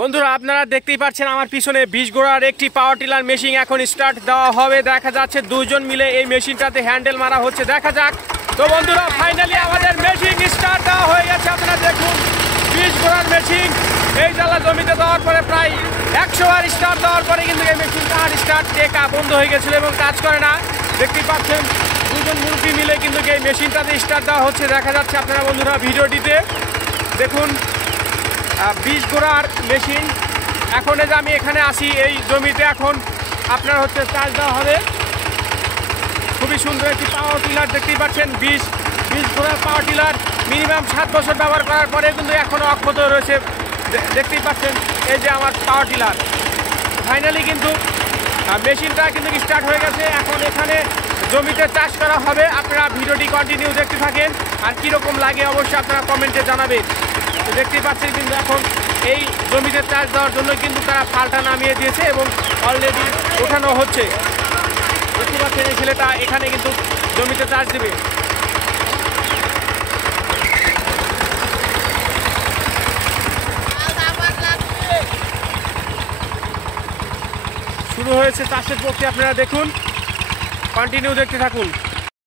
বন্ধুরা আপনারা দেখতেই পাচ্ছেন আমার পিছনে 20 ঘোড়ার একটি পাওয়ার টিলার মেশিন এখন স্টার্ট দেওয়া হবে। দেখা যাচ্ছে দুইজন মিলে এই মেশিনটাতে হ্যান্ডেল মারা হচ্ছে, দেখা যাক। তো বন্ধুরা ফাইনালি আমাদের মেশিন স্টার্ট দেওয়া হয়ে গেছে। আপনারা দেখুন 20 ঘোড়ার মেশিন এই জ্বালা জমিতে দেওয়ার পরে প্রায় 100 বার স্টার্ট দেওয়ার পরে কিন্তু এই মেশিনটা আর স্টার্ট টেকা বন্ধ হয়ে গেছিল এবং কাজ করে না। দেখতেই পাচ্ছেন দুজন মুরব্বী মিলে কিন্তু এই মেশিনটাতে স্টার্ট দেওয়া হচ্ছে, দেখা যাচ্ছে আপনারা বন্ধুরা ভিডিওটিতে দেখুন। 20 ঘোড়ার মেশিন এখন যে আমি এখানে আসি এই জমিতে এখন আপনার হচ্ছে চার্জ দেওয়া হবে। খুবই সুন্দর একটি পাওয়ার টিলার দেখতেই পাচ্ছেন। 20 ঘোড়ার পাওয়ার টিলার মিনিমাম 7 বছর ব্যবহার করার পরে কিন্তু এখনও অক্ষত রয়েছে। দেখতেই পাচ্ছেন এই যে আমার পাওয়ার টিলার ফাইনালি কিন্তু মেশিনটা কিন্তু স্টার্ট হয়ে গেছে। এখন এখানে জমিতে চাষ করা হবে। আপনারা ভিডিওটি কন্টিনিউ দেখতে থাকেন আর কীরকম লাগে অবশ্যই আপনারা কমেন্টে জানাবেন। তো দেখতেই পাচ্ছেন কিন্তু এখন এই জমিতে চাষ দেওয়ার জন্য কিন্তু তারা ফালটা নামিয়ে দিয়েছে এবং অলরেডি ওঠানো হচ্ছে। দেখতে পাচ্ছেন এই ছেলেটা এখানে কিন্তু জমিতে চাষ দেবে। শুরু হয়েছে চাষের পক্ষে, আপনারা দেখুন, কন্টিনিউ দেখতে থাকুন।